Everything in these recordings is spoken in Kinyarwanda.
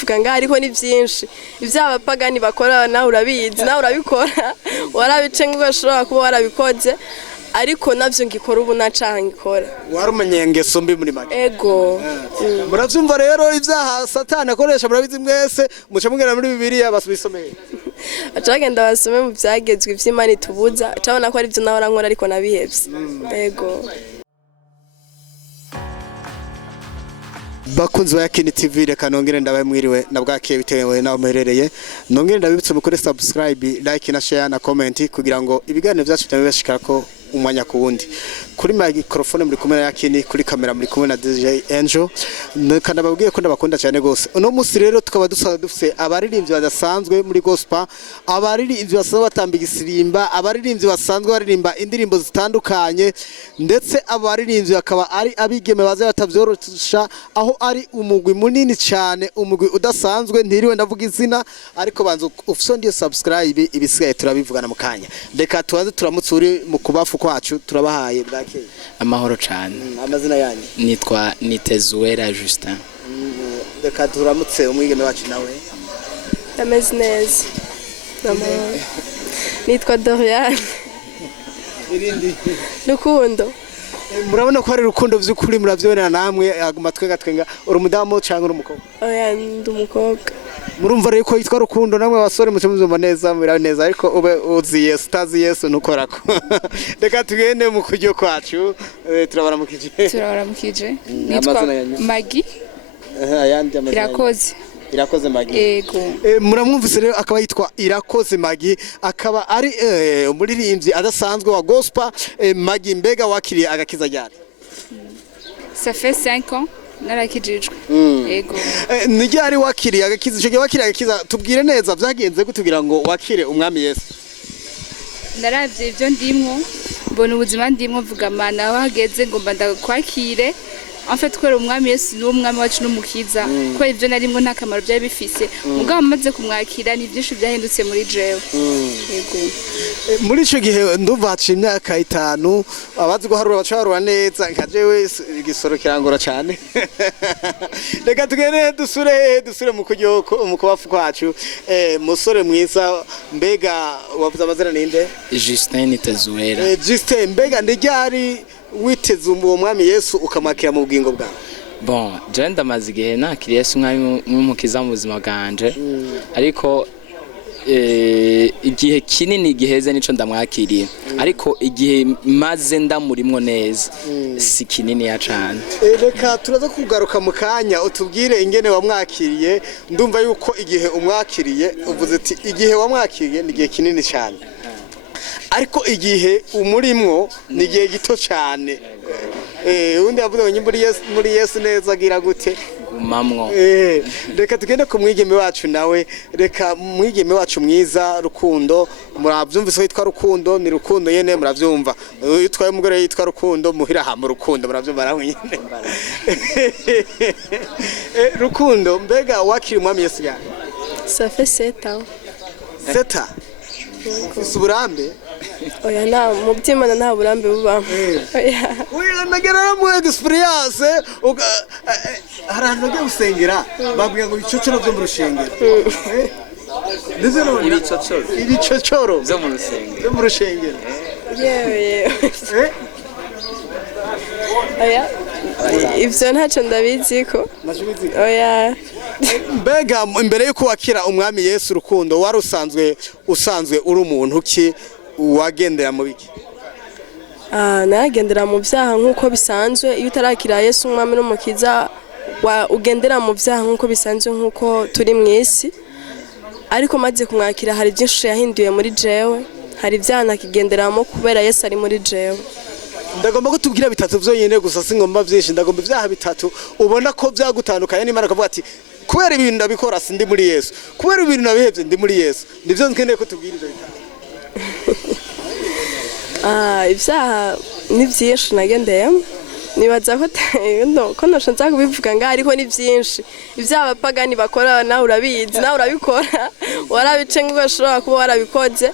Vuga nga ariko ni byinshi ivy'abapagani bakora nawe urabizi nawe urabikora warabice ngo ushobora kuba warabikoze ariko navyo ngikora ubu nacanka ngikora warumenye ngeso mbi muri make ego muravyumva rero ivyaha satani akoresha murabizi mwese muca mugera muri bibiliya basubisomeye acagenda basome mu vyagezwe ivy'Imana itubuza cabona ko ari byo nawe rankora ariko nabihevye ego bakunzi ba Yakini TV reka nongere ndabaye mwiriwe nabwakiye bitewe naho muherereye nongere ndabibutse mukore subscribe like na share na comment kugira ngo ibiganiro byacu byabashikara ko umwanya ku wundi kuri microphone muri kumwe na Yakini kuri kamera muri kumwe na DJ Angel kandi babwiye ko ndabakunda cyane gose uno musi rero tukaba dufise abaririmbyi badasanzwe muri gospel abaririmbyi basanzwe batambika isirimba abaririmbyi basanzwe baririmba indirimbo zitandukanye ndetse abaririmbyi bakaba ari abigeme baze batavyorosha aho ari umugwi munini cyane umugwi udasanzwe ntiriwe ndavuga izina ariko banze ufisondiye subscribe ibisigaye turabivugana mu kanya reka tubanze turamutse uri mu kubafu kwacu turabahaye bwakeye amahoro cyane amazina yanyu nitwa Nitezuwera Justin reka turamutse umwigeme wacu nawe ameze neza nitwa Dorian irindi Rukundo murabona ko ari rukundo vy'ukuri muravyonera namwe agumatwe gatwenga uri umudamu cyangwa uri umukobwa oya ndi umukobwa murumva rero ko yitwa rukundo namwe abasore muce muzumva neza murabe neza ariko ube uzi Yesu tazi Yesu nukorako reka tugende mu kujyo kwacu turabaramukije nitwa Magi ayandi amazina Irakoze Magi ego muramwumvise rero akaba yitwa Irakoze Magi akaba ari umuririmbyi adasanzwe wa gospel Magi mbega wakiriye agakiza ryari ça fait 5 ans narakijijwe ego nijyari wakiriye agakiza cyo wakiriye agakiza tubwire neza byagenze kutugira ngo wakire umwami Yesu naravye ivyo ndimwo mbona ubuzima ndimwo vuga mana wageze ngo mba kwakire en fait kwera umwami Yesu ni umwami wacu n'umukiza ko ivyo narimwo nta kamaro byari bifise mugabo amaze kumwakira ni byinshi byahindutse muri jewe yego muri ico gihe ndumva haciye imyaka 5 abazi guharura bacarura neza nka jewe igisoro kirangora cyane reka tugende dusure mu kujyo mu kubafu kwacu musore mwiza mbega wavuze amazina ninde Justin Nitezuwera Justin mbega ndijyari witeze uwo mwami Yesu ukamakira mu bugingo bwawe bon je ndamaze igihe nakiriye Yesu nk'umukiza mu buzima bwanje ariko igihe kinini giheze nico ndamwakiriye ariko igihe maze ndamurimwo neza si kinini ya cyane reka turaza kugaruka mu kanya utubwire ingene wamwakiriye ndumva yuko igihe umwakiriye uvuze ati igihe wamwakiriye ni igihe kinini cyane ariko igihe umurimwo ni igihe gito cyane undi yavuze ngo muri Yesu neza agira gute gumamwo reka tugende ku mwigeme wacu nawe reka mwigeme wacu mwiza Rukundo murabyumvise ko yitwa Rukundo ni Rukundo yene murabyumva yitwaye umugore yitwa Rukundo muhira ha mu Rukundo murabyumva nawe nyine Rukundo mbega wakiri umwami Yesu yani ça fait 7 ans 7 ans uburambe oya nta mu by'Imana nta burambe bubamo oya nagerera mu experience harantu ngiye gusengera babwiye ngo bicocoro byo mu rushengero ibicocoro byo mu rushengero yewe oya ivyo ntacyo ndabiziko oya mbega imbere yuko wakira umwami Yesu Rukundo wari usanzwe uri umuntu ki wagendera mu biki nagendera mu byaha nk'uko bisanzwe iyo utarakira Yesu umwami n'umukiza ugendera mu byaha nk'uko bisanzwe nk'uko turi mu isi ariko maze kumwakira hari byinshi yahinduye muri jewe hari ibyana kigenderamo kubera Yesu ari muri jewe ndagomba ko tubwira bitatu vyonyene gusa singomba byinshi ndagomba ibyaha bitatu ubona ko byagutandukanye n'Imana akavuga ati kubera ibintu ndabikora sindi muri Yesu kubera ibintu nabihevye ndi muri Yesu ndivyo nkeneye ko tubwira ivyo bitatu ibyaha ni byinshi nagendeyemo nibaza ko nashonza kubivuga nga ariko ni byinshi iby'abapagani bakora nawe urabizi nawe urabikora warabice ngo ushobora kuba warabikoze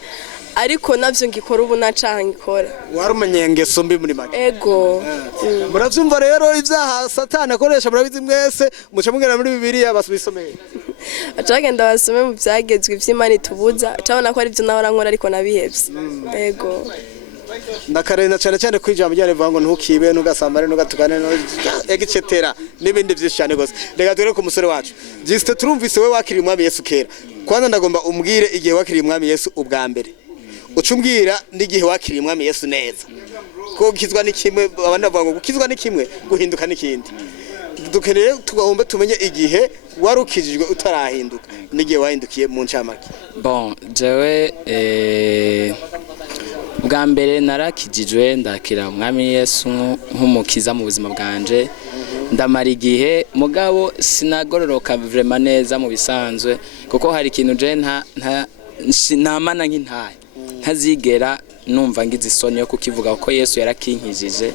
ariko navyo ngikora ubu nacaha ngikora warumenye ingeso mbi muri make ego muravyumva rero ivyaha satani akoresha murabizi mwese muca mugera muri bibiliya basubisomeye acagenda basome mu vyagezwe ivy'Imana itubuza cabona ko ari vyo nahora nkora ariko nabihevye ego ndakarenda cyane cyane kwijambo ryane vuga ngo ntukibe ntugasambare ntugatukane egicetera n'ibindi byinshi cyane gose rega dore ku musore wacu Juste turumvise we wakiriye umwami Yesu kera kwanza ndagomba umbwire igihe wakiriye umwami Yesu ubwa mbere ucumbwira n'igihe wakiriye umwami Yesu neza ko gukizwa ni kimwe abandi bavuga ngo gukizwa ni kimwe guhinduka n'ikindi dukeneye tugomba tumenye igihe warukijijwe utarahinduka n'igihe wahindukiye mu ncamake bon jewe bwa mbere narakijijwe ndakira umwami Yesu nk'umukiza mu buzima bwanje ndamara igihe mugabo sinagororoka vraiment neza mu bisanzwe kuko hari ikintu je ntamana nk'intaye ntazigera numva ngize isoni yo kukivuga kuko Yesu yarakinkijije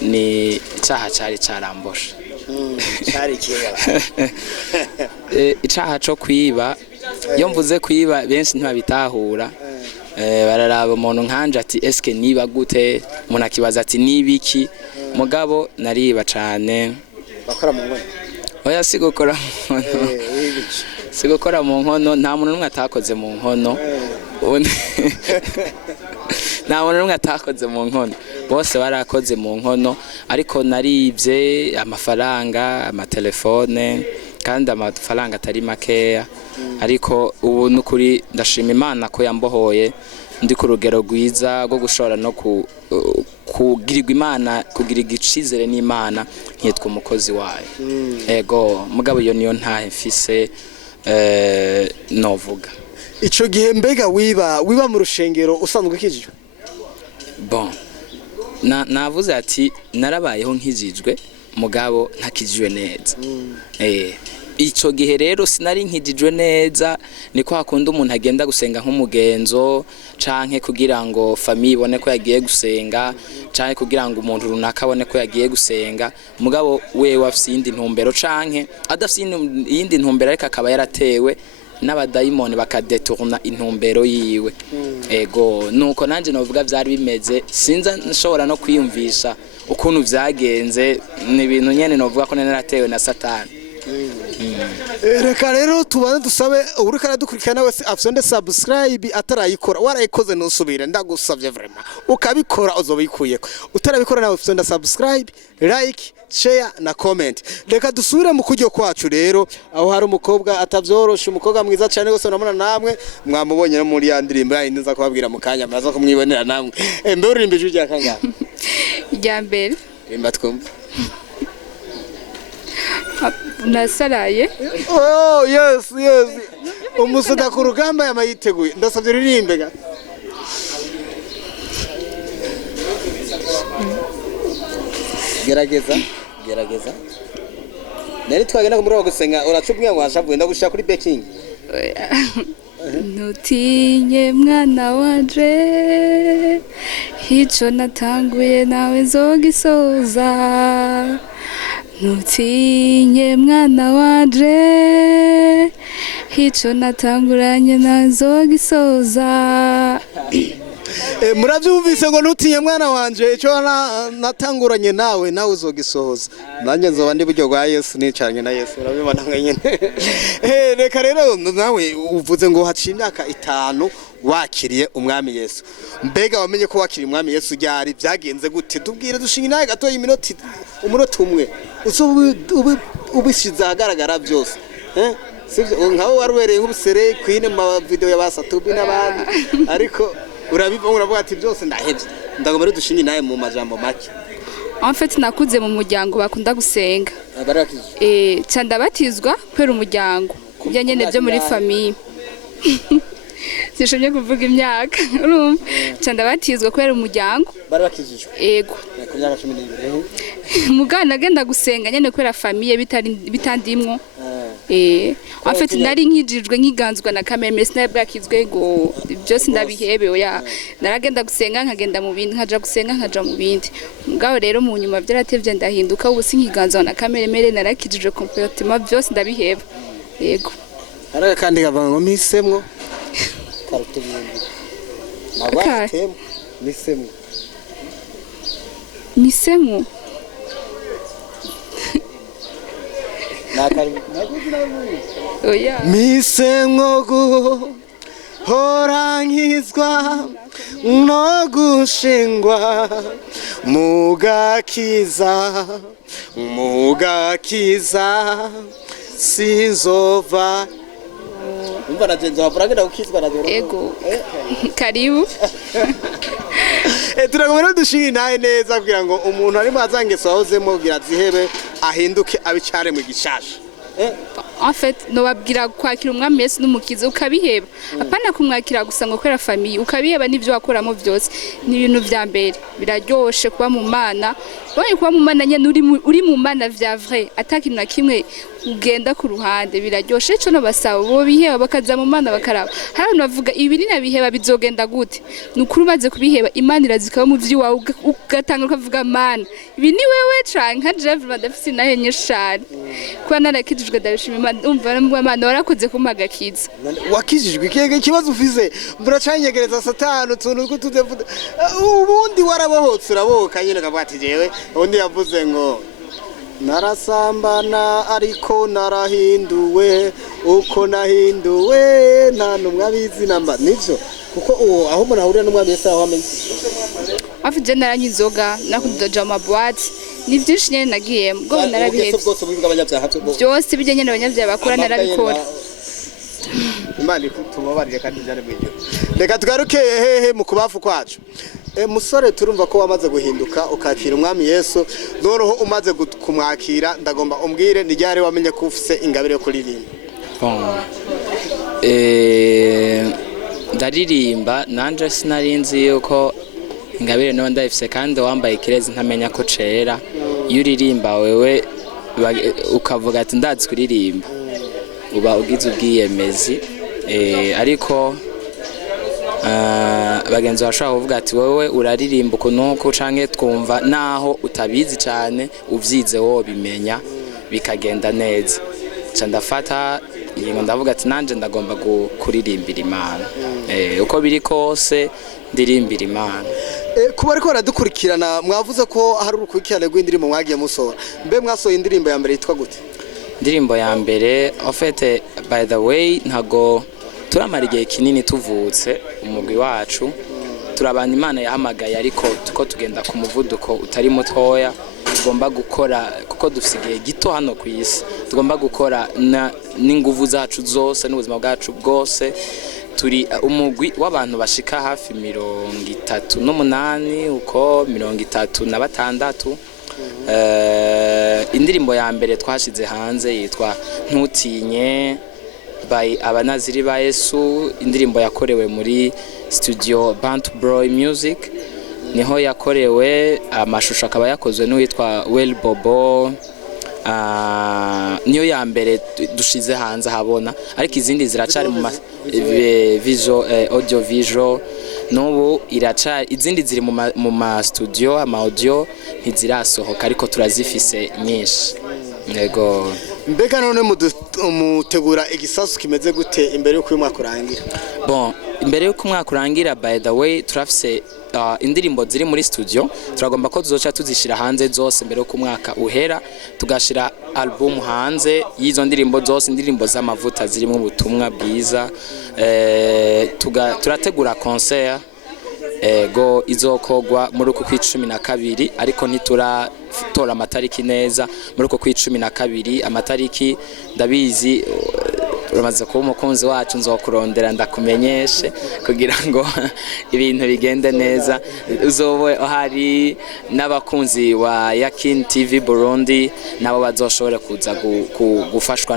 ni icyaha cyari carambosha cyari kiba icyaha cyo kwiba iyo mvuze kwiba benshi ntibabitahura bararaba umuntu nkanje ati eske niba gute umuntu akibaza ati nibiki mugabo nariba cyane bakora mu nkono oya sigukora sigukora mu nkono nta muntu numwe atakoze mu nkono nta muntu numwe atakoze mu nkono bose barakoze mu nkono ariko naribye amafaranga amatelefone kandi amafaranga atari makeya ariko ubu nukuri ndashima Imana ko yambohoye ndi ku rugero rwiza rwo gushora no kugirirwa Imana kugirirwa icizere n'Imana nkitwa umukozi wayo ego mugabo iyo niyo ntahe mfise novuga ico gihe mbega wiba mu rushengero usanzwe kijijwe bon navuze ati narabayeho nkijijwe mugabo ntakijijwe neza ico gihe rero sinari nkijijwe neza niko hakunda umuntu agenda gusenga nk'umugenzo canke kugira ngo famille ibone ko yagiye gusenga canke kugira ngo umuntu runaka abone ko yagiye gusenga mugabo wewe afise iyindi ntumbero canke adafise iyindi ntumbero ariko akaba yaratewe n'abadayimoni bakadetourna intumbero yiwe ego nuko nanje novuga byari bimeze sinza nshobora no kwiyumvisha ukuntu vyagenze ni ibintu nyene novuga ko naratewe na satani reka rero tubane dusabe uriko aradukurikirana wese afite subscribe atarayikora warayikoze nusubire ndagusavye vraiment ukabikora uzobikuyeko utarabikora nawe afite subscribe like share na comment reka dusubire mu kujyo kwacu rero aho hari umukobwa atavyorosha umukobwa mwiza cyane gose namuna namwe mwamubonye no muri ya ndirimbo yindi nza kubabwira mu kanya muraza kumwibonera namwe mbe uririmbeje rya kangahe rya mbere rimba twumva nasaraye oh yes umusoda ku rugamba yamayiteguye ndasavye ririmbe ga gerageza nari twagenda ku murongo gusenga uracubwiye ngo hashavuye ndagushira kuri baking ntutinye mwana wanje hico natanguye nawe zogisoza ntutinye mwana wanje hico natanguranye nawe zogisoza muravyumvise ngo ntutinye mwana wanje ico natanguranye nawe uzogisohoza nanje nzoba ndi buryo bwa Yesu nicaranye na Yesu urabibona nkanyene reka rero nawe uvuze ngo haciye imyaka 5 wakiriye umwami Yesu mbega wamenye ko wakiriye umwami Yesu ryari byagenze gute tubwire dushinga naye gato iminota umwe ubishiza agaragara byose sivyo nkaho warubereye nk'ubusere kwine mu video ya basatubi n'abandi ariko urabivanga uravuga ati byose ndahevye ndagomba rero dushinga naye mu majambo make en fait nakuze mu muryango bakunda gusenga barakije candabatizwa kwera umuryango kubya nyene byo muri famille sishomye kuvuga imyaka urumva candabatizwa kwera umuryango barakijijwe ego ku myaka 12 mugana agenda gusenga nyene kwera famille bitandimwo en fait nari nkijijwe nkiganzwa na kamere sinari bwakizwe ngo byose ndabihebe oya naragenda gusenga nkagenda mu bindi nkaja gusenga nkaja mu bindi mugabo rero mu nyuma byaratevye ndahinduka ubu sinkiganzwa na kamere narakijijwe complètement byose ndabiheba yego araka kandi gavanga ngo mpisemwo nabwatemo nisemo nisemo oya misemwo guhorangizwa no gushingwa mugakiza sinzova umva najenzo havuragira gukizwa na dero ego karibu turagomera dushinga naye neza kugira ngo umuntu ari mazangeso ahozemo kugira zihebe ahinduke abicare mu gishasha en fait no babwira kwakira umwami Yesu n'umukiza ukabiheba apana kumwakira gusa ngo kwera famille ukabiheba n'ivyo wakoramo byose ni ibintu vya mbere biraryoshe kuba mu mana bonye kuba mu mana nyene uri mu mana vya vrai atakintu na kimwe ugenda ku ruhande biraryoshe cyo no basaba bo biheba bakaza mu mana bakaraba hari bavuga ibi ni nabiheba bizogenda gute nukuri umaze kubiheba imana irazikaba mu vyi wawe ugatanga ukavuga mana ibi ni wewe canka Jeff badafisi nahe nyeshari kwa narakijijwe darishima imana umva n'imana warakoze kumagakiza wakijijwe ikege kibazo ufise muracanyegereza satani tuntu kutuze ubundi warabohotse uraboka nyene kabati jewe undi yavuze ngo narasambana ariko narahinduwe uko nahinduwe nta numwe abizi namba nivyo kuko aho umuntu ahurira n'umwami Yesu aho amenye afi je naranyizoga nakudoja mu boîte ni byinshi nyene nagiye bwo narabihebye byose bijye nyene abanyabyaha bakora narabikora Imana tubabarire kandi byane bw'ijyo reka tugaruke hehe mu kubafu kwacu musore turumva ko wamaze guhinduka ukakira umwami Yesu noneho umaze kumwakira ndagomba umbwire ni ryari wamenye ko ufise ingabire yo kuririmba ndaririmba nanje sinarinzi yuko ingabire no ndayifise kandi wambaye kirezi ntamenya ko cera iyo uririmba wewe ukavuga ati ndazi kuririmba uba ugize ubwiyemezi ariko bagenzi bashaka kuvuga ati wowe uraririmba ukuntu canke twumva naho utabizi cyane uvyize wo bimenya bikagenda neza ca ndafata ingingo ndavuga ati nanje ndagomba kuririmbira Imana uko biri kose ndirimbira Imana kuba ariko baradukurikirana mwavuze ko hari urukurikirane rw'indirimbo mwagiye musohora mbe mwasohoye indirimbo ya mbere yitwa gute indirimbo ya mbere en fait by the way ntago turamara igihe kinini tuvutse umugwi wacu turabana Imana yahamagaye ariko tuko tugenda ku muvuduko utari mutoya tugomba gukora kuko dufisigiye gito hano ku isi tugomba gukora n'inguvu zacu zose n'ubuzima bwacu bwose turi umugwi w'abantu bashika hafi 38 uko 36 indirimbo ya mbere twashize hanze yitwa Ntutinye by abanaziri ba Yesu indirimbo yakorewe muri studio Bantu Boy Music niho yakorewe amashusho akaba yakozwe n'uwitwa Well Bobo niyo ya mbere dushize hanze habona ariko izindi ziracari mu visual audio visual n'ubu izindi ziri mu ma studio ama audio ntizirasohoka ariko turazifise nyinshi yego mbega none mutegura igisasu kimeze gute imbere y'uko umwaka urangira bon imbere y'uko umwaka urangira by the way turafise indirimbo ziri muri studio turagomba ko tuzoca tuzishira hanze zose mbere y'uko umwaka uhera tugashira album hanze y'izo ndirimbo zose indirimbo z'amavuta zirimo ubutumwa bwiza turategura concert go izokogwa muri uko kw'icumi ariko ntituratora amatariki neza muri uko kw'icumi amatariki ndabizi uramaze kuba umukunzi wacu nzokurondera ndakumenyeshe kugira ngo ibintu bigende neza uzobe hari n'abakunzi wa Yakin TV Burundi nabo bazoshobora kuza gufashwa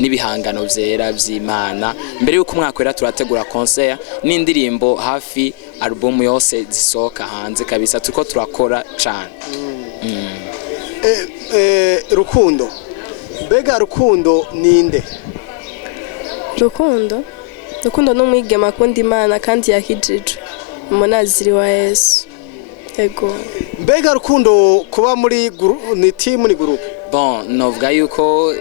n'ibihangano vyera vy'Imana mbere yuko umwaka wera turategura concert n'indirimbo hafi album yose zisoka hanze kabisa turiko turakora cyane Rukundo mbega Rukundo ninde Rukundo n'umwigema akunda Imana kandi yakijijwe umunaziri wa Yesu yego mbega Rukundo kuba muri ni team ni group bon novuga yuko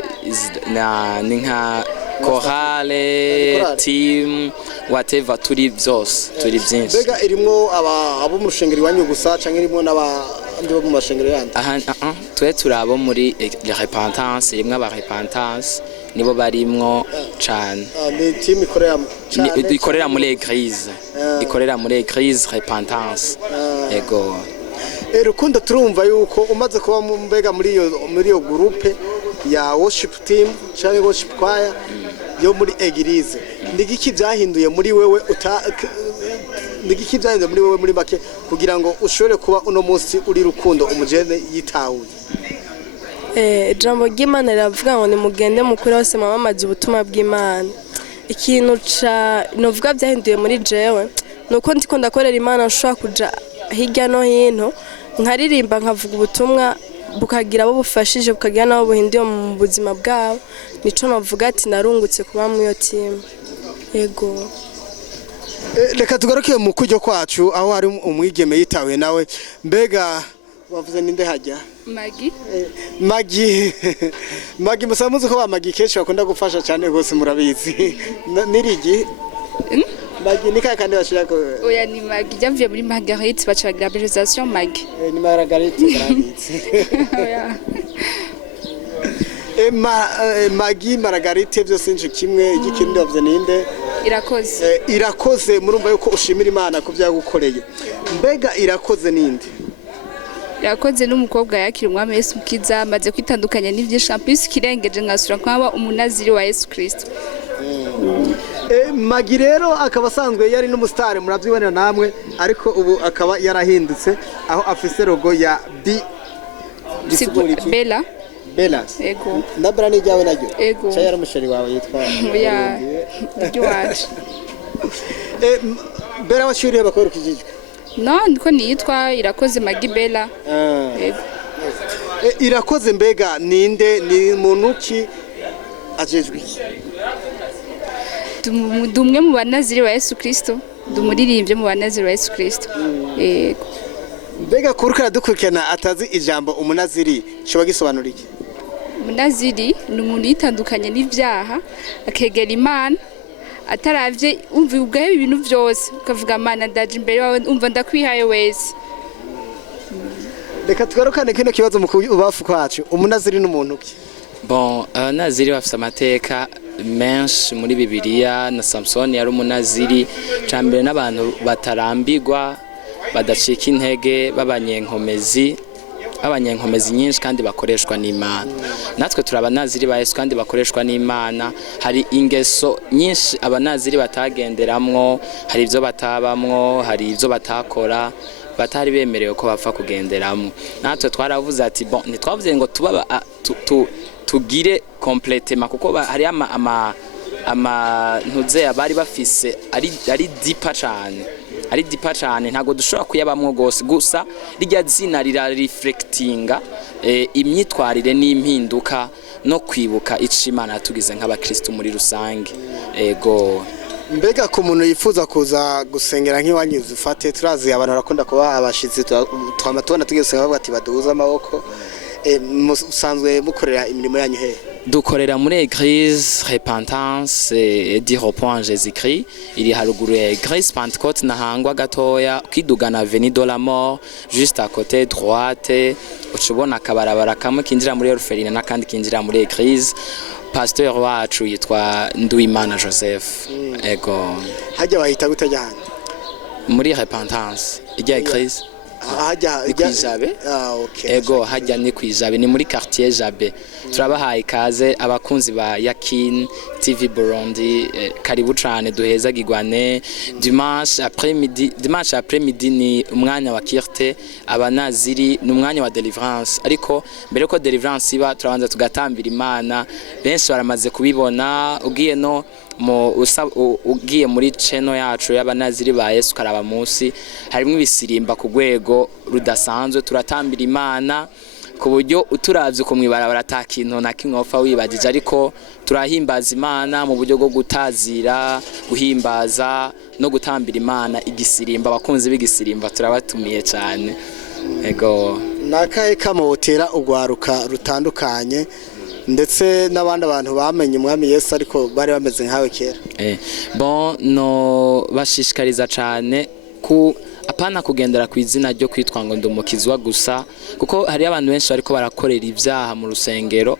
ni nka chorale team whatever turi byose turi byinshi. mbega irimwo abo mu rushengero iwanyu gusa canke irimwo n'abandi bo mu mashengero yandi? Twe turi abo muri la repentance, irimwo aba repentance nibo barimwo cane. Ni team ikorera muri église, ikorera muri église repentance. Ego. Rukundo turumva yuko umaze kuba mbega muri iyo groupe ya worship team canke worship choir yo muri église, nigiki byahinduye muri wewe nigiki byahinduye muri wewe muri make kugira ngo ushobore kuba uno munsi uri Rukundo umujene yitahuye? Ijambo ry'Imana riravuga ngo nimugende mukuri hose mwamamaze ubutumwa bw'Imana. Ikintu novuga byahinduye muri jewe nuko ndiko ndakorera Imana, nshobora kuja hirya no hino nkaririmba nkavuga ubutumwa bukagira abo bufashije, bukagira nabo buhinduye mu buzima bwabo. Nico navuga ati narungutse kuba mu yo team. Yego. Reka tugaruke mu kujyo kwacu aho hari umwigeme yitawe nawe, mbega wavuze ninde hajya? Magi musamuze ko ba Magi kenshi bakunda gufasha cyane gose murabizi. Nirigi Magi ni kaka kandi bashira ko oya ni Magi yavuye muri Marguerite baca gravitation Magi. Ni Marguerite granditse. Oya. Magi Marguerite byose nje kimwe igikindi wavuze ninde? Irakoze. Irakoze murumva yuko ushimira Imana ku byagukoreye. Mbega Irakoze ninde? Irakoze n'umukobwa yakira umwami Yesu Mukiza, amaze kwitandukanya n'ivyinshi ampisi kirengeje ngasura kwaba umunaziri wa Yesu Kristo. Magi rero akaba asanzwe yari n'umustar murabyibonera namwe, ariko ubu akaba yarahindutse aho afise logo ya Bella. Ego. Na brand ijyawe naryo. Ego. Cha yari umusheri wawe yitwa. Oya. Iryo wacu. Bella washuriye bakora kijijwe. No, ndiko niyitwa Irakoze Magi Bella. Ego. Irakoze mbega ninde, ni muntu ki ajejwe? Dumwe mu banaziri wa Yesu Kristo, dumuririmbye mu banaziri wa Yesu Kristo. Yego. Mbega kurukara dukurikirana atazi ijambo umunaziri cyo gisobanura iki? Umunaziri ni umuntu yitandukanye n'ivyaha akegera Imana, ataravye umva ubwaye ibintu byose ukavuga Mana ndaje imbere wawe umva ndakwihaye wese. Reka tugarukane kino kibazo mu ubafu kwacu, umunaziri n'umuntu ki? Bon, naziri bafite amateka menshi muri Bibiliya, na Samson yari umunaziri cambere n'abantu batarambirwa badacika intege b'abanyenkomezi nyinshi kandi bakoreshwa n'Imana. Natwe turabanaziri ba Yesu kandi bakoreshwa n'Imana. Hari ingeso nyinshi abanaziri batagenderamwo, hari ivyo batabamwo, hari ivyo batakora, batari bemerewe ko bapfa kugenderamwo. Natwe twaravuze ati bon, ntitwavuze ngo tuba tugire completement kuko hari ama ntuze abari bafise ari dipa cyane ntago dushobora kuyabamwo gose, gusa rijya zina rira reflectinga imyitwarire n'impinduka no kwibuka icimana yatugize nk'abakristo muri rusange. Ego. Mbega ku muntu yifuza kuza gusengera nk'iwanyu zufate, turazi abantu barakunda kuba abashitsi twamatubona tugese bavuga ati baduhuza amaboko, musanzwe mukorera imirimo yanyu he? Dukorera muri église repentance et repos en Jésus-Christ, iri haruguru ya église Pentecôte nahangwa gatoya ukidugana Avenue de la Mort, juste à côté droite ucubona akabarabara kamwe kinjira muri orpheline nakandi kinjira muri église. Pasteur wacu yitwa Nduwimana Joseph. Ego. Hajya bahita gutajya hano muri repentance ijya église hajya kwijabe. Okay. Ego hajya ni kwijabe, ni muri quartier Jabe. Turabahaye ikaze abakunzi ba Yakin TV Burundi, karibu cyane duhezagirwane. Dimanche après midi ni umwanya wa kirte, abanaziri ni umwanya wa deliverance, ariko mbere ko deliverance iba turabanza tugatambira Imana. Benshi baramaze kubibona, ugiye no ugiye muri channel yacu y'abanaziri ba Yesu karaba munsi harimo ibisirimba ku rwego rudasanzwe, turatambira Imana ku buryo uturavye ko mwibarabara atakintu na kimwe opfa wibagije, ariko turahimbaza Imana mu buryo bwo gutazira, guhimbaza no gutambira Imana igisirimba. Abakunzi b'igisirimba turabatumiye cyane. Ego. Nakaye kamotera ugwaruka rutandukanye ndetse n'abandi abantu bamenye umwami Yesu ariko bari bameze nkawe kera. Bon no bashishikariza cyane ku apana kugendera ku izina ryo kwitwa ngo ndumukizwa gusa, kuko hari abantu benshi bariko barakorera ibyaha mu rusengero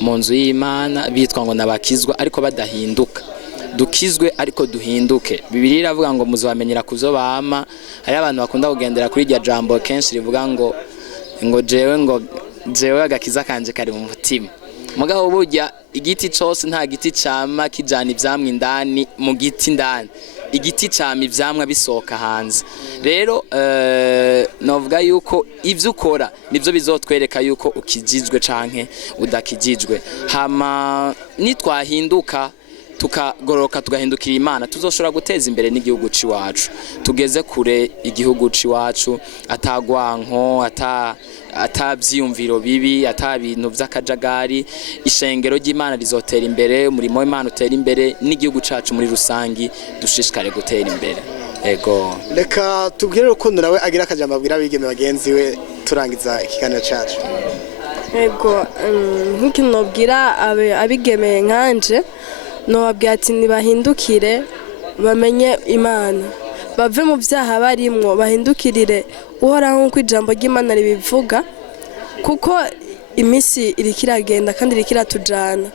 mu nzu y'Imana bitwa ngo nabakizwa ariko badahinduka. Dukizwe ariko duhinduke. Bibiliya iravuga ngo muzabamenyera kuzo bama. Hari abantu bakunda kugendera kuri irya jambo kenshi rivuga ngo jewe agakiza kanje kari mu mutima. Mugabo burya igiti cyose nta giti cyama kijana ivyamwe indani mu giti ndani. Igiti cyama ivyamwa bisoka hanze. Rero novuga yuko ivyo ukora nivyo bizotwereka yuko ukijijwe canke udakijijwe. Hama nitwahinduka tukagoroka tugahindukira Imana tuzoshobora guteza imbere n'igihugu ciwacu, tugeze kure igihugu ciwacu, atagwanko atavyiyumviro bibi, atabintu vy'akajagari. Ishengero ry'Imana rizotera imbere, umurimo w'Imana utera imbere, n'igihugu cacu muri rusangi dushishikare gutera imbere. Ego reka tubwire urukundo nawe agira akajambo abwira abigeme bagenzi we turangiza ikiganiro cacu. Ego nk'ikintu nobwira abigemeye nkanje nobabwira ati nibahindukire bamenye Imana, bave mu byaha barimwo, bahindukirire uhoraho nk'uko ijambo ry'Imana ribivuga, kuko iminsi iriko iragenda kandi iriko iratujana.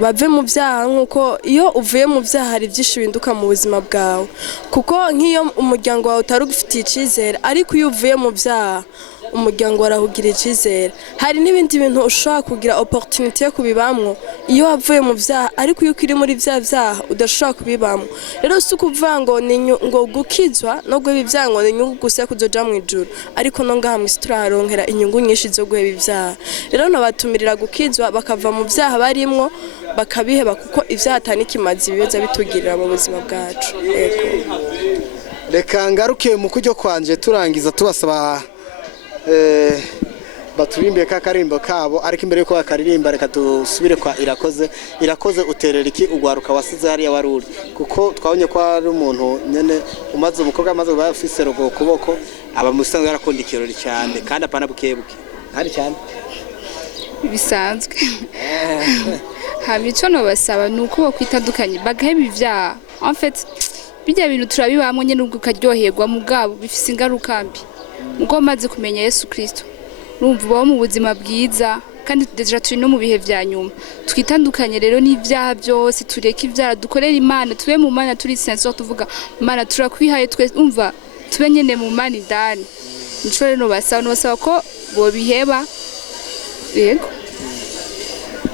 Bave mu byaha, nk'uko iyo uvuye mu byaha hari byinshi bihinduka mu buzima bwawe, kuko nk'iyo umuryango wawe utari ugufitiye icyizere, ariko iyo uvuye mu byaha umuryango warahugira icyizere. Hari n'ibindi bintu ushobora kugira opportunity yo kubibamwo iyo wavuye mu byaha, ariko iyo ukiri muri bya byaha udashobora kubibamwo. Rero si ukuvuga ngo gukizwa no guheba ibyaha ngo ni inyungu gusa yo kuzoja mu ijuru, ariko no ngaha mw'isi turaharonkera inyungu nyinshi zo guheba ibyaha. Rero nabatumirira gukizwa bakava mu byaha barimwo bakabiheba, kuko ibyaha atanikimazi biyoza bitugirira mu buzima bwacu. Reka ngaruke mu kujyo kwanje turangiza tubasaba baturimbe ka karimbo kabo, ariko imbere yuko bakaririmba reka dusubire kwa Irakoze uterera iki ugwaruka wasize hariya waruri, kuko twabonye ko ari umuntu nyene umaze umukobwa amaze bafise rogo kuboko aba musanzwe yarakunda ikirori cyane kandi apana bukebuke hari cyane bisanzwe. Hamico no basaba nuko bakwitandukanye bagaheba ivyaha. En fait bijya bintu turabibamwe nyene ubwo karyoherwa mugabo bifise ingaruka mbi. Mugo maze kumenya Yesu Kristo urumva ubaho mu buzima bwiza, kandi deja turi no mu bihe vya nyuma. Twitandukanye rero n'ivyaha byose, tureke ivyaha dukorera Imana, tube mu Mana turi sincere, tuvuga Mana turakwihaye twese, umva tube nyene mu Mana indani. Nico rero basaba ko bobiheba. Yego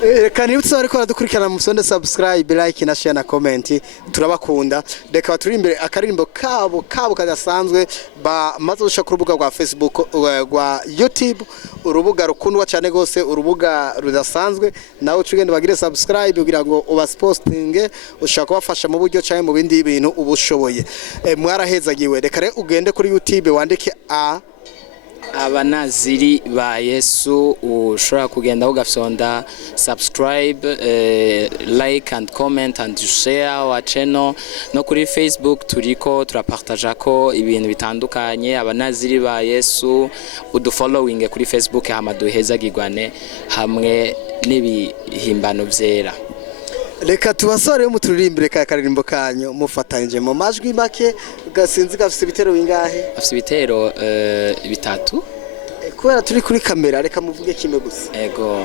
reka nibutse ariko baradukurikirana mu sonde subscribe, like na share na comment, turabakunda. Reka baturi imbere akarimbo kabo kadasanzwe bamaze gushaka urubuga rwa Facebook rwa YouTube, urubuga rukundwa cyane gose, urubuga rudasanzwe. Nawe tugende bagire subscribe kugira ngo ubaspostinge, ushaka kubafasha mu buryo cyane mu bindi bintu ubushoboye. Mwarahezagiwe. Reka re ugende kuri YouTube wandike abanaziri ba Yesu, ushobora kugenda ugafyonda subscribe, like and comment and share our channel. No kuri Facebook turiko turapartager ko ibintu bitandukanye. Abanaziri ba Yesu udufollowing kuri Facebook, hama duhezagirwane hamwe n'ibihimbano vyera. Reka tubasore mu turirimbire ka karirimbo kanyu mufatanyije mu majwi make. Gasinzi gafite ibitero bingahe? Afite ibitero bitatu. Kubera turi kuri kamera reka muvuge kimwe gusa. Ego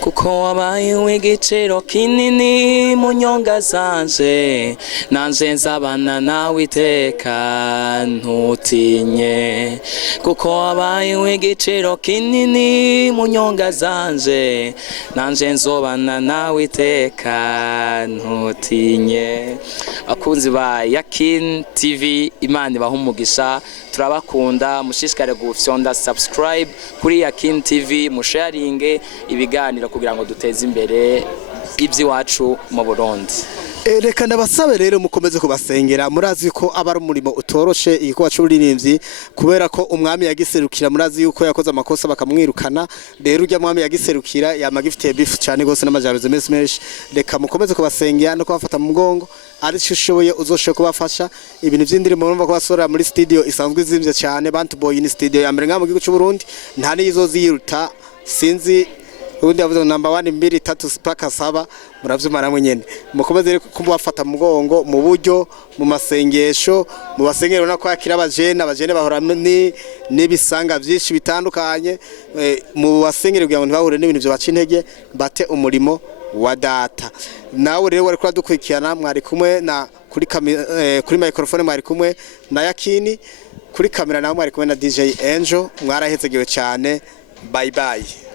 kuko wabaye w'igiciro kinini mu nyonga zanje, nanje nzabana nawe iteka ntutinye. Kuko wabaye w'igiciro kinini mu nyonga zanje, nanje nzobana nawe iteka ntutinye. Akunzi ba Yakin TV, Imana ibaha umugisha, turabakunda. Mushishikare gufyonda subscribe kuri Yakin TV, musharinge ibiganiro kugira ngo duteze imbere iby'iwacu mu Burundi. Reka ndabasabe rero mukomeze kubasengera. Murazi ko aba ari umurimo utoroshe igikuba cy'uririmbyi, kubera ko umwami yagiserukira. Murazi yuko yakoze amakosa bakamwirukana. Rero ujya mwami yagiserukira yamagifite beef cyane gose n'amajaro menshi. Reka mukomeze kubasengera no kubafata mu mugongo, ari cyo ushoboye uzoshoye kubafasha. Ibintu by'indirimbo murumva ko basora muri studio isanzwe izimvye cyane. Bantu Boy ni studio ya mbere mu gihugu cy'u Burundi, nta nizo ziyiruta. Sinzi ubundi yavuze number 1 2 3 paka 7 muravyuma namwe nyene mukomeze rero kubafata mu mugongo mu buryo mu masengesho mu basengero na kwakira abajene bahora n'ibisanga byinshi bitandukanye mu basengero kugira ngo ntibahure n'ibintu byo baca intege bate umurimo wa data nawe rero wari kuradukurikirana mwari kumwe na kuri microphone mwari kumwe na Yakini kuri kamera nawe mwari kumwe na DJ Angel mwarahezegewe cyane bye bye.